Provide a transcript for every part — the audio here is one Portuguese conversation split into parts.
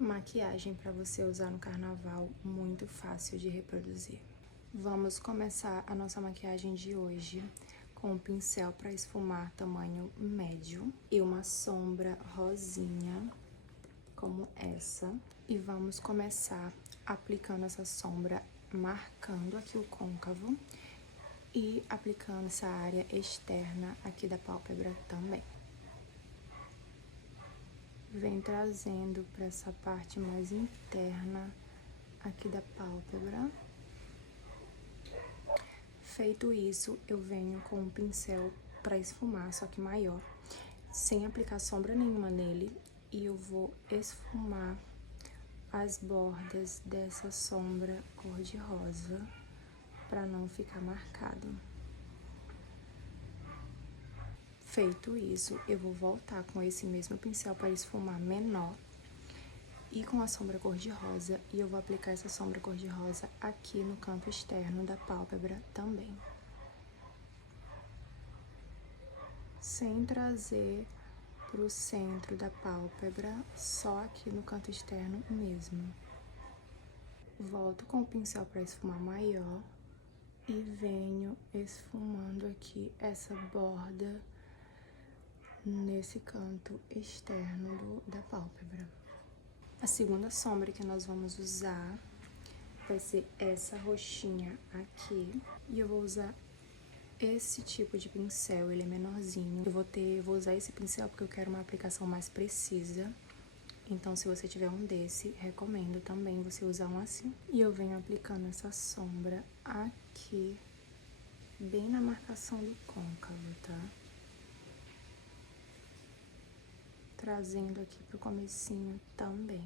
Maquiagem para você usar no carnaval, muito fácil de reproduzir. Vamos começar a nossa maquiagem de hoje com um pincel para esfumar tamanho médio e uma sombra rosinha como essa. E vamos começar aplicando essa sombra, marcando aqui o côncavo e aplicando essa área externa aqui da pálpebra também. Vem trazendo para essa parte mais interna aqui da pálpebra. Feito isso, eu venho com um pincel para esfumar, só que maior, sem aplicar sombra nenhuma nele, e eu vou esfumar as bordas dessa sombra cor-de-rosa para não ficar marcado. Feito isso, eu vou voltar com esse mesmo pincel para esfumar menor e com a sombra cor-de-rosa, e eu vou aplicar essa sombra cor-de-rosa aqui no canto externo da pálpebra também. Sem trazer para o centro da pálpebra, só aqui no canto externo mesmo. Volto com o pincel para esfumar maior e venho esfumando aqui essa borda nesse canto externo da pálpebra. A segunda sombra que nós vamos usar vai ser essa roxinha aqui, e eu vou usar esse tipo de pincel, ele é menorzinho. Eu vou usar esse pincel porque eu quero uma aplicação mais precisa, então se você tiver um desse, recomendo também você usar um assim. E eu venho aplicando essa sombra aqui, bem na marcação do côncavo, tá? Trazendo aqui pro comecinho também.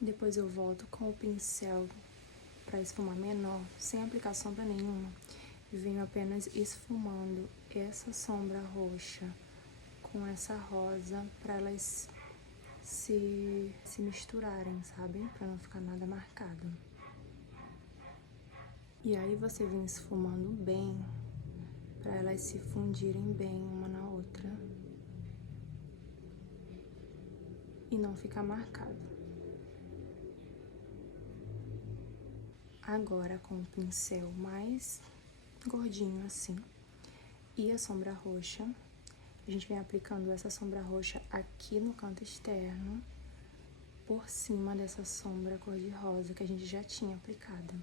Depois eu volto com o pincel para esfumar menor, sem aplicar sombra nenhuma, e venho apenas esfumando essa sombra roxa com essa rosa para elas se misturarem, sabe? Para não ficar nada marcado. E aí você vem esfumando bem para elas se fundirem bem uma na outra e não ficar marcado. Agora, com o pincel mais gordinho assim e a sombra roxa, a gente vem aplicando essa sombra roxa aqui no canto externo, por cima dessa sombra cor-de-rosa que a gente já tinha aplicado.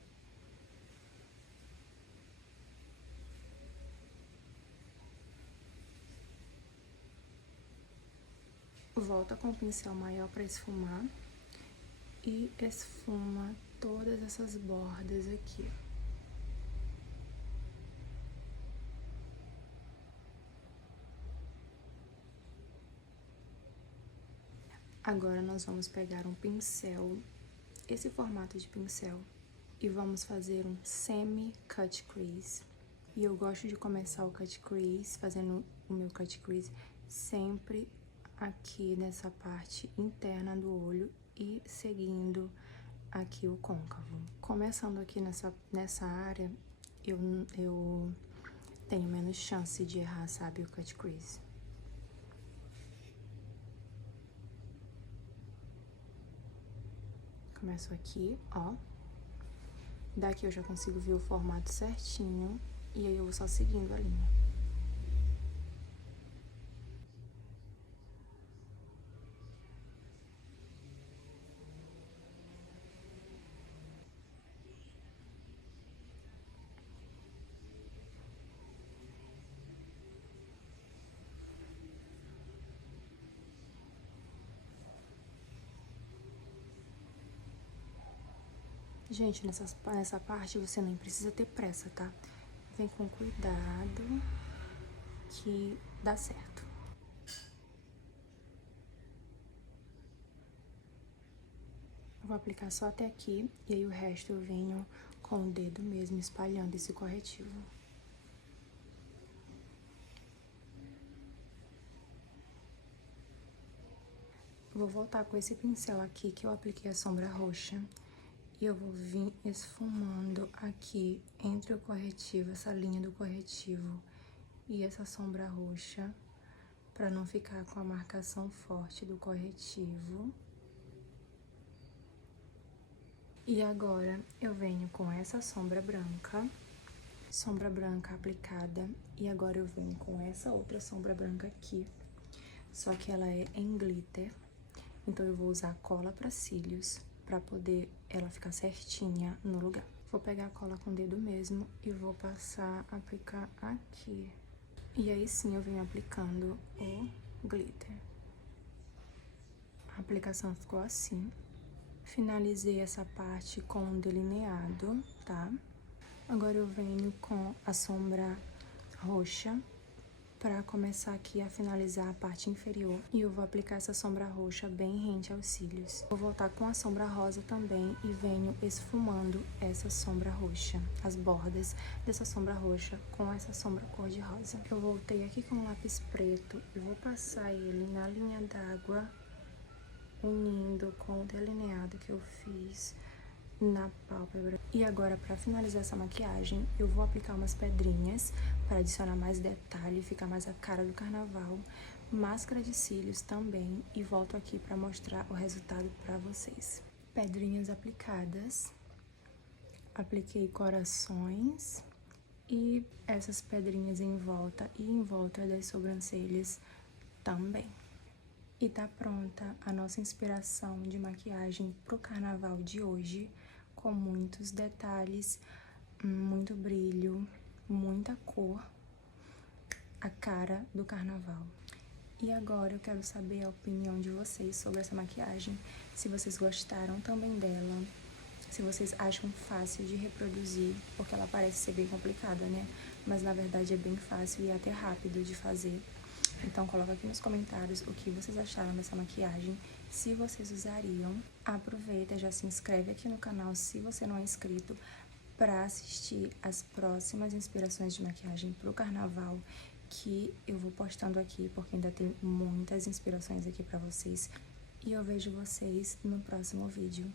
Volta com o pincel maior para esfumar e esfuma todas essas bordas aqui. Agora nós vamos pegar um pincel, esse formato de pincel, e vamos fazer um semi-cut crease. E eu gosto de começar o cut crease, fazendo o meu cut crease sempre aqui nessa parte interna do olho e seguindo aqui o côncavo. Começando aqui nessa área, eu tenho menos chance de errar, sabe, o cut crease. Começo aqui, ó. Daqui eu já consigo ver o formato certinho, e aí eu vou só seguindo a linha. Gente, nessa parte você nem precisa ter pressa, tá? Vem com cuidado que dá certo. Eu vou aplicar só até aqui, e aí o resto eu venho com o dedo mesmo espalhando esse corretivo. Vou voltar com esse pincel aqui que eu apliquei a sombra roxa. E eu vou vir esfumando aqui entre o corretivo, essa linha do corretivo e essa sombra roxa, para não ficar com a marcação forte do corretivo. E agora eu venho com essa sombra branca aplicada, e agora eu venho com essa outra sombra branca aqui, só que ela é em glitter, então eu vou usar cola para cílios, para poder ela ficar certinha no lugar. Vou pegar a cola com o dedo mesmo e vou passar, aplicar aqui. E aí sim eu venho aplicando o glitter. A aplicação ficou assim. Finalizei essa parte com um delineado, tá? Agora eu venho com a sombra roxa para começar aqui a finalizar a parte inferior. E eu vou aplicar essa sombra roxa bem rente aos cílios. Vou voltar com a sombra rosa também e venho esfumando essa sombra roxa, as bordas dessa sombra roxa com essa sombra cor-de-rosa. Eu voltei aqui com o lápis preto e vou passar ele na linha d'água, unindo com o delineado que eu fiz na pálpebra. E agora, para finalizar essa maquiagem, eu vou aplicar umas pedrinhas para adicionar mais detalhe, ficar mais a cara do carnaval, máscara de cílios também, e volto aqui para mostrar o resultado para vocês. Pedrinhas aplicadas, apliquei corações e essas pedrinhas em volta e em volta das sobrancelhas também. E tá pronta a nossa inspiração de maquiagem pro carnaval de hoje, com muitos detalhes, muito brilho, muita cor, a cara do carnaval. E agora eu quero saber a opinião de vocês sobre essa maquiagem, se vocês gostaram também dela, se vocês acham fácil de reproduzir, porque ela parece ser bem complicada, né? Mas na verdade é bem fácil e até rápido de fazer. Então coloca aqui nos comentários o que vocês acharam dessa maquiagem, se vocês usariam. Aproveita, já se inscreve aqui no canal se você não é inscrito, para assistir as próximas inspirações de maquiagem pro carnaval, que eu vou postando aqui, porque ainda tem muitas inspirações aqui pra vocês. E eu vejo vocês no próximo vídeo.